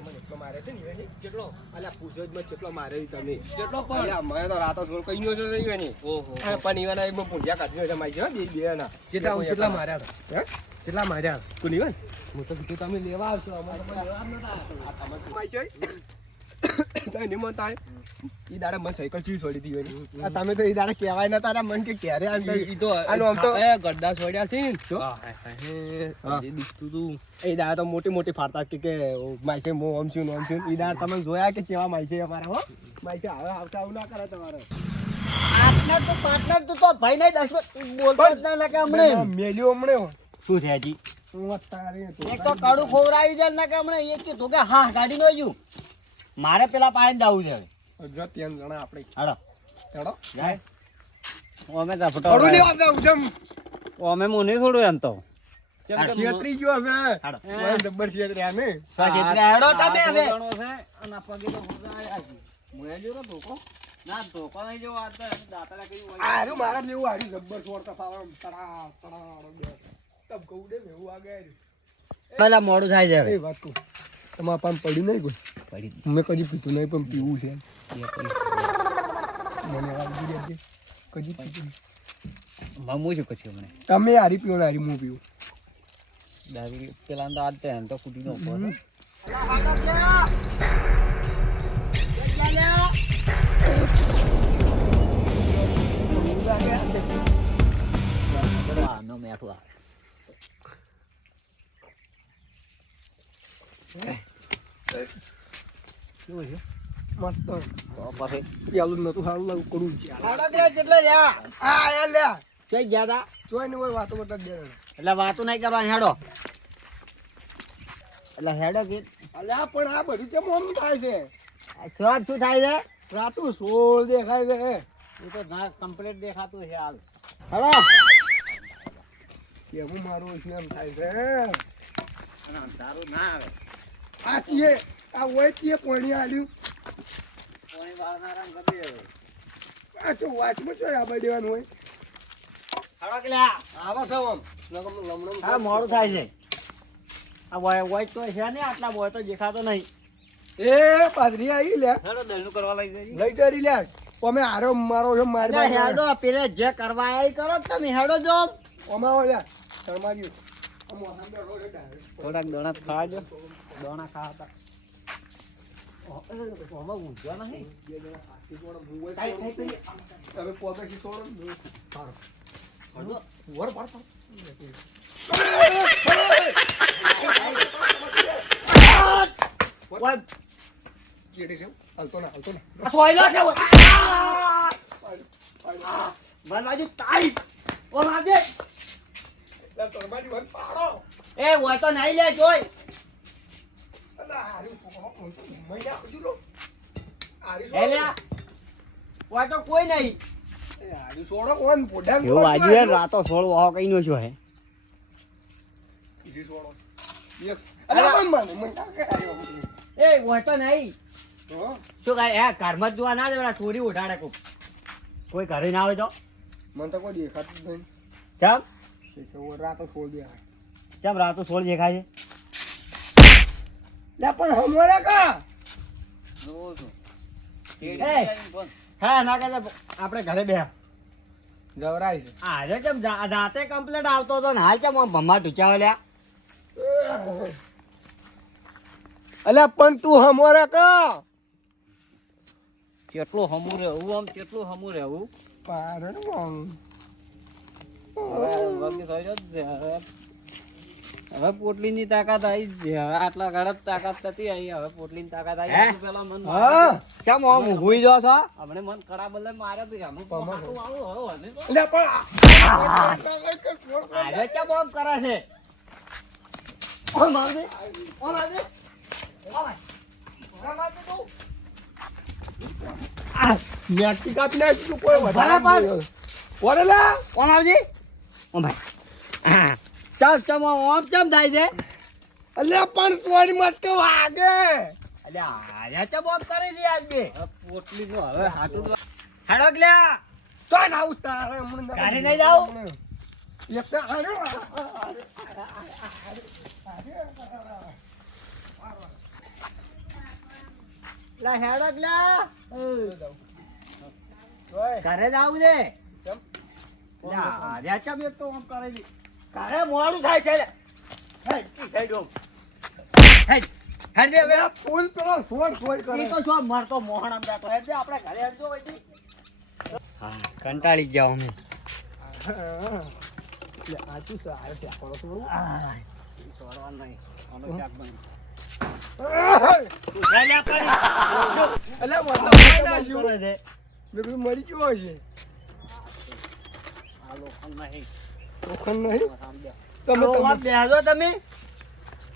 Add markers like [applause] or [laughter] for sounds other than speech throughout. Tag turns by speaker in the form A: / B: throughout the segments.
A: મને એટલો મારે છે ને એની
B: કેટલો
A: અલ્યા પૂછો જ મત કેટલો મારે તમે
B: કેટલો પણ?
A: અલ્યા મને તો રાતો થોડો કઈ ગયો છે નહીં એની
B: ઓહો.
A: પણ ઈવાના એમાં પૂંજા કાઢીને છે હો, બે બે ના
B: કેટલા કેટલા માર્યા હતા. કેટલા માર્યા
A: કોની
B: હું તો કીધું તમે લેવા આવશો અમારે લેવા
A: તાય [coughs] ઈ દાડે મને સાયકલ ચીજ છોડી દી આ તમે તો ઈ દાડે કહેવાય નતા તારા મન કે ક્યારે આમ
B: ઈ- ઈ તો
A: આમ તો-
B: એ ગड्ढा છોડ્યા છે ને.
A: શું?
B: હા, હાય, હાય,
A: હા.
B: હે. દુખતું તું.
A: એ દાડે તો મોટી મોટી ફાડતા કે કે માય છે મો ઓમ છું ઓમ છું ઈ દાડા તમે જોયા કે કેવા માય છે અમારા હો? માય છે હવે આવતા આવું ના કરે તમારે.
C: પાર્ટનર તો પાર્ટનર તું તો ભાઈ નહીં દસ બોલતો જ ના લાગે હમણે.
A: મેલ્યો હમણે.
C: શું થયા જી
A: હું તારે તો.
C: એક તો કડું ખોવરાવી જાય ના કે હમણે. એક કીધું કે હા ગાડી નો મારે પેલા પાયન જવું છે હવે.
A: જો ત્રણ જણા આપણે.
C: હાડો
A: હેડો.
C: જાય.
D: અમે તો ફટો
A: કડું લેવા જાવ જમ.
D: અમે હું છોડું એમ તો.
A: છેતરી ગયો છે ઓય જબ્બર છેતર્યા ને
C: તો હેડો તમે હવે.
D: અને પગે તો હોજા આયા છે. મોયા ધોકો. ના ધોકો નહીં જેવો આ તો દાંતડા કઈ હોય.
A: આરું મારા જેવું આરી જબ્બર છોડતા ફાવમ તડા તડા તબ કહું દે ને એવું આગે આર્યું.
C: પેલા મોડું થાય છે હવે.
A: વાત કહું તમારા પાન પડ્યું નહીં કોઈ?
C: પડી
A: મેં કદી પીતું નહીં પણ પીવું છે મને વાગી છે કદી પીતું.
D: મમ્મું શું કચ્યું મને
A: તમે હારી પીવો હારી હું પીવું?
D: દાદી પેલા તો આજ તો ફૂટી નો
A: મસ્ત
C: તો પછી?
A: પેલું નતું સારું લાગુ કરું છે.
C: હડકલે જેટલે જા
A: લે?
C: કઈ ગયા તા?
A: જોઈ ને હોય વાતો બધા દે
C: એટલે વાતો નહીં કરવાની હેડો. એટલે હેડો કે
A: અલ્યા પણ આ બધું કેમ આમ થાય છે?
C: શું થાય છે?
A: રાતું સોળ દેખાય છે.
D: એ તો ના કમ્પ્લીટ દેખાતું છે હાલ.
C: હેડો.
A: કેવું મારું છે એમ થાય છે
D: સારું ના આવે.
A: આ ચીએ આ હોય ચીએ પાણી આલ્યું
D: કોણી વાળનારા ને કદી હવે.
A: આ તો દેવાનું હોય આવા
C: હા મોડું થાય છે. આ વોય વોય તો છે ને આટલા વોય તો દેખાતો નહીં.
A: એ પાદરી આવી લે
D: હેડો કરવા લઈ
A: લઈ જરી લે અમે આરો મારો છે મારી
C: હેડો પેલે જે કરવા આયા કરો તમે હેડો જો.
A: ઓમાં હોય લે શરમાર્યું અમો હાંડો રોડે ડાળે.
D: થોડાક દોણા ખાવા દોણા ખાવા
A: હોય.
C: એ ઓય તો નહીં લે
A: હું તો
C: કોઈ નહીં. એવું
A: છોડો,
C: વાજ્યું રાતો સોળ વાહો કઈ નો છો હે. એ નહીં. શું એ ઘરમાં જોવા ના ચોરી ઉઠાડે કોઈ ઘરે ના આવે તો?
A: મને તો કોઈ દેખાતું નહીં.
C: ચમ?
A: છે રાતો સોળ દે.
C: ચમ રાતો સોળ દેખાય
A: લે, પણ હમણાં કા?
C: હા ના કે આપણે ઘરે બે
A: જવરાય છે.
C: આજે ચમ જા- રાતે કમ્પ્લેટ આવતો હતો ને હાલ કેમ આમ ભમા ટૂંચા લ્યા
A: અલ્યા પણ તું હમોરે કા
D: કેટલું હમું રહેવું આમ કેટલું હમું રહેવું
A: પારણ વાંગ.
D: થઈ જ. હવે પોટલીની તાકાત આવી જ આટલા ઘણા તાકાત નથી આવી. હવે પોટલીની તાકાત આવી
C: હે?
D: પેલા મન
C: કેમ આમ ભૂઈ જો છો
D: હમણે મન ખરાબ એટલે માર્યો તો અમે
A: પમા
D: આવું હવે હવે તો
A: અલ્યા પણ આ-
C: આજે ચમ આમ કરે છે? ઓ મારજે. ઓ મારજે. ઓ મારજે તું.
A: આ નેટકી કાપી નાખ્યું કોઈ વધારે.
C: ઓ ભાઈ. હા. ચમ તમે આમ કેમ થાય છે?
A: અલ્યા પણ થોડી મત તો વાગે.
C: અલ્યા આયા ચમ આમ કરે છે આજ બે?
D: પોટલી નો હવે હાટું તો
C: હડક લ્યા
A: તો ના ઉતારે હમણાં
C: ગાડી નહીં જાવ
A: એક તો આનો.
C: લા હેડો લા
A: ઓય,
C: ઘરે જ આવું છે?
A: કેમ?
C: લા, રે ચમ એક તો આમ કરે છે. ઘરે મોડું થાય છે લે. હેડ, હેડ ઓમ. હેડ, હેડ દે હવે.
A: ફૂલ પેલો સોડ સોડ કરે
C: તો શું મરતો મોહણ આમ જાતો. હેડ દે, આપણે ઘરે વળી. હા, કંટાળી ગયા અમે.
A: આ શું છે? આ થોડું.
C: આય.
D: નહીં. આનો શાક
A: મરી ગયો હશે
D: આ લોકો નહીં.
A: લોખંડ નહીં? તમે
C: બેહજો તમે.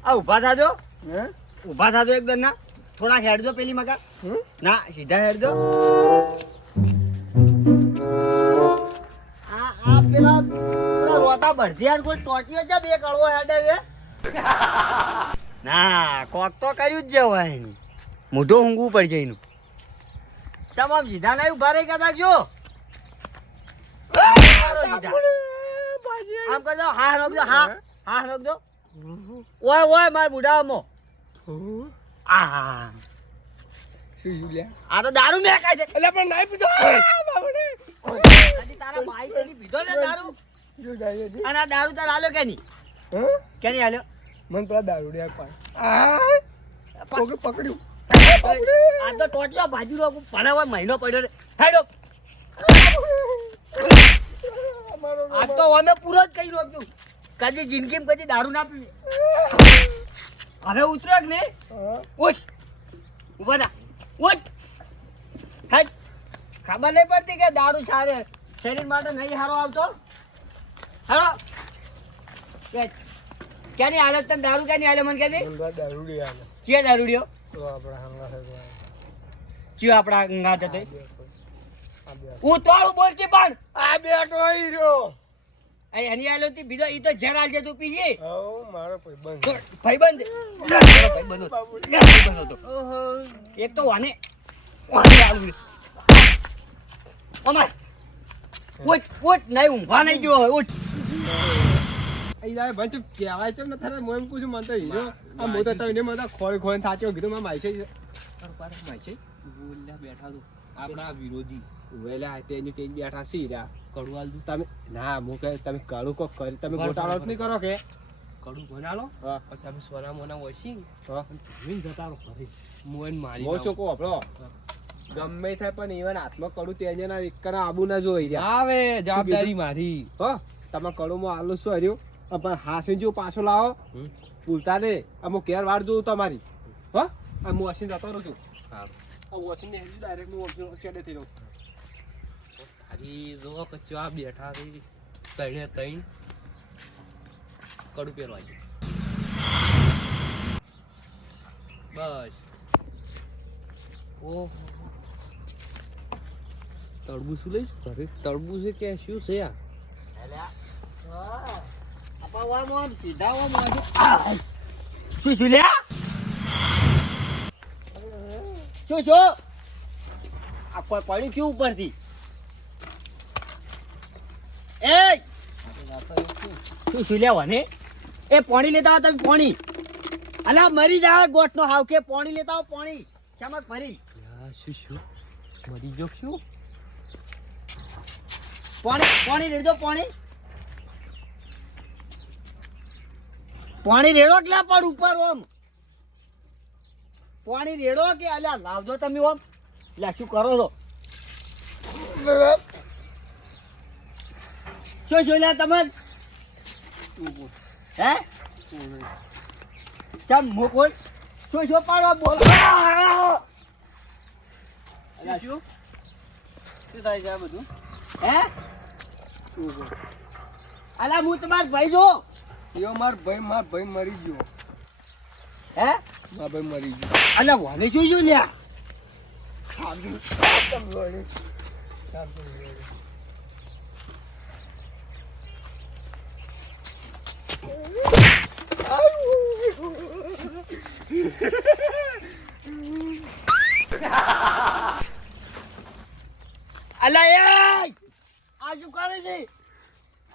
C: આ ઊભા થાજો.
A: હે?
C: ઊભા થાજો એકદમ ના. થોડાક હેડજો પેલી મગા. ના સીધા હેડજો. આ આ પેલા પેલા રોટા બળધિયાર કોઈ ટોટીઓ છે બે કડવો હેડે છે? ના કોક તો કર્યું જ જવાય એનું. મોઢો ઊંઘવું પડશે એનું. તમામ આમ સીધા ના ઊભા રહી કદાચ જો આમ કરજો હા રોકજો હા હા? રોકજો ઓય ઓય માર બુઢા અમો આ
A: શું શું
C: આ તો દારૂ મેકાય છે.
A: એટલે પણ નાઈ પીધો. બાપડે.
C: હજી તારા ભાઈ પેલી પીધો ને દારૂ?
A: શું થાય છે?
C: અને આ દારૂ તાર આલ્યો કે નહીં?
A: હા?
C: કે નહીં આલ્યો?
A: મન પેલા દારૂડિયા પાડ. આ, કોકે પકડ્યું.
C: આ તો ટોટલો બાજુ રો પડાવા મહિનો પડ્યો હેડો. આ તો અમે પૂરો જ કહી રોકજો કદી જિંદગીમાં કદી દારૂ ના પીવે. હવે ઉતર્યો કે નહીં? ઉઠ. ઊભા થા. ઉઠ. હેડ ખબર નહીં પડતી કે દારૂ સારે શરીર માટે નહીં સારો આવતો? કે ક્યાંની હાલત? તને દારૂ ક્યાંની હાલે મને કહેતી
A: દારૂડી હાલે.
C: ચિયા દારૂડિયો
A: આપણા હાંગા
C: ચિયો આપણા ગંગા જતો
A: બે.
C: બોલતી પણ
A: આ બેટો આવી રહ્યો.
C: અરે એની આલો તી બીજો ઈ તો ઝેર જે તું પીજે
A: ઓ મારો ભાઈબંધ.
C: ભાઈબંધ ભાઈબંધ. ભાઈબંધ હતો.
B: ઓહો
C: એક તો વાને વાને આલું અમાર ઉઠ ઉઠ નહીં ઊંઘવા નહીં ગયો હવે ઉઠ
A: અહીં જાય ભંચ કહેવાય છે ને તારે મોં એમ મને તો હીરો આ મને તો ખોળ ખોળ થાચ્યો કીધું માં માય છે
B: બોલ્યા બેઠા તો આપણા વિરોધી
A: વેલા તેની તેની બેઠા સી રહ્યા
B: કડું
A: તમે ના હું કહે તમે કડું કોક કરી તમે ગોટાળો જ નહીં કરો કે?
B: કડું બનાલો.
A: હા.
B: તમે સોના મોના ઓછી.
A: હા.
B: જમીન જતા રહો ઘરે મોન મારી
A: હું શું આપણો ગમે થાય પણ ઈવન હાથમાં કડું તેજે ના એકના આબુ ના જોઈ રહ્યા
B: આવે જવાબદારી મારી.
A: હો તમે કડુંમાં આલુ શું હર્યું? પણ હાસી જો પાછો લાવો. ભૂલતા નહીં. અમુક કેર વાર જોઉં તમારી. હો? આ હું હસીન જતો રહું છું.
B: હા.
A: વસીને ડાયરેક્ટ હું સેડે થઈ રહું
B: તારી જો કચવા બેઠા થઈ તણે તઈ કડું પહેરવા બસ. ઓહો. તળબૂચ શું લઈશ? ઘરે તળબૂચ છે કે શું છે આ?
C: શું શું લ્યા? શું શું? આ પડ્યું ક્યું ઉપરથી એ શું શું લ્યા ને? એ પાણી લેતા આવો તમે પાણી. અલા મરી જાય ગોઠનો હાવ કે પાણી લેતા આવો પાણી. ચમક ભરી
B: શું શું? મરી ગયો શું
C: પાણી પાણી રેડજો પાણી. પાણી રેડો કે પણ ઉપર ઓમ? પાણી રેડો કે અલ્યા લાવજો તમે ઓમ. લા શું કરો છો? શું શું લ્યા તમે હે? ચમ મોકોલ શું શું પાડવા બોલ?
D: શું શું થાય છે આ બધું?
C: હે? અલા હું તમાર ભાઈ જો
A: યો માર ભાઈ માર ભાઈ મરી ગયો.
C: હે?
A: માર ભાઈ મરી ગયો.
C: અલા વાને શું લ્યા?
A: તમ લોડી. તમ લોડી.
C: અલા એ આ શું કરે છે?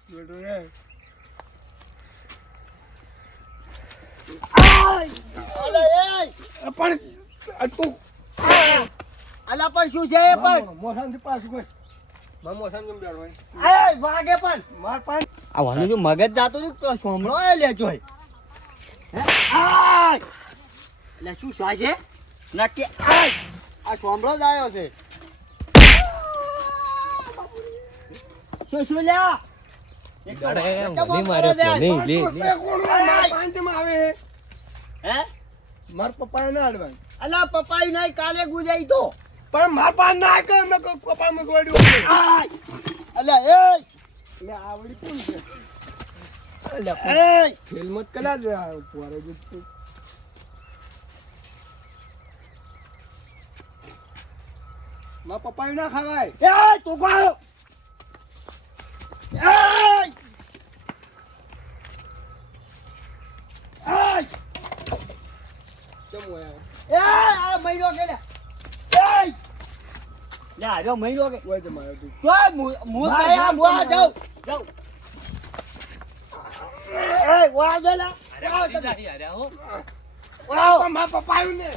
A: બેટો રે.
C: અલા એ
A: પણ તું
C: અલા પણ શું છે પણ?
A: મોસામથી પાછું કોઈ મારા મોસામ કેમ બેઠો
C: એ વાગે પણ.
A: માર પાન
C: આ વાનું જો મગજ જાતો હતું તો સોમળો એ લેજો હે? આય! એટલે શું સ્વા છે? નક્કી આ સોમળો જ આવ્યો છે. શું શું લ્યા?
A: મારા પપ્પાને ના અડવાનું.
C: અલા પપ્પા નહીં કાલે ગુજાઈ તો.
A: પણ માર પપ્પા ના કર પપ્પા કપાળમાં ગોળ્યું.
C: આય! અલા એ!
A: એટલે આવડી કોણ છે? ખેલ મત કલા જ પોરે જ તું. માર ના ખવાય.
C: એ તું એ મહિનો કે લે એ લે આજો મહિનો કે.
A: હોય તમારે તું.
C: કોઈ મુ મુ કયા મુ આ જાઉં. જાઉં. એ વા જો લા. વાવ તમે.
B: જાય હો.
C: વાવ.
A: માર પપ્પાયું ને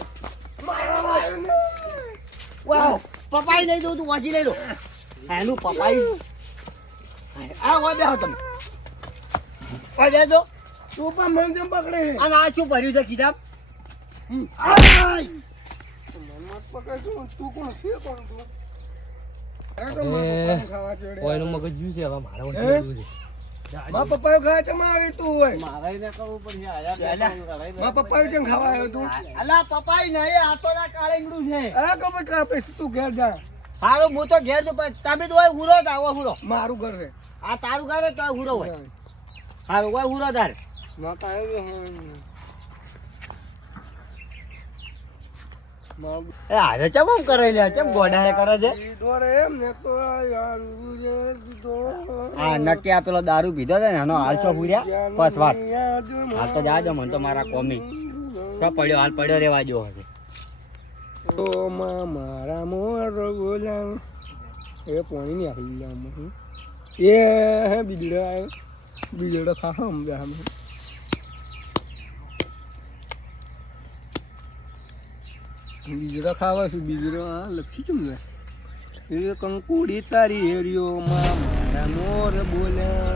A: મારા ને
C: વાવ. પપાઈ નહીં દઉં તું વાંચી લઈ લો. એનું પપાઈ આ હોય બેહો તમે. ઓય બેજો
A: તું પણ મને જેમ પકડે.
C: અને આ શું ભર્યું છે કિતાબ આય
A: મન મત પકડ તું તું કોણ છે કોણ તું? અરે તો
B: મગજ જ્યું છે હવે મારે? છે.
A: ખાવા ચમ હોય?
D: મારે કરવું પડશે આયા
A: પપ્પાએ ચમ ખાવા આવ્યો તું?
C: અલા પપાઈ નહીં આ તો ના કાળીંગડું છે.
A: આ ખબર કાપે તું ઘેર જા.
C: હારું હું તો ઘેર પણ તમે તો હોય હુરો જ આવો હુરો.
A: મારું ઘર છે.
C: આ તારું ઘર તો હુરો હોય. હારું હોય હુરો તારે
A: હું મારું
C: એ હારે ચમ આમ કરે લે ચમ ગોડાએ કરે છે?
A: દીધો રે એમને તો યાર ઉરે દીધો.
C: આ નક્કી આ પેલો દારૂ પીધો છે ને એનો હાલ છો બસ વાત. હાલ તો જાજો મને તો મારા કોમી. તો પડ્યો હાલ પડ્યો રેવા જો હશે
A: તો માં મારા મોર બોલા એ પાણી લીધા એ હે બીજડો આવ્યો બીજડો ખાવા અમે બીજડો ખાવા છું, બીજડો, હા, લખી છું ને કંકુડી તારી હેરિયો માં મારા મોર બોલ્યા.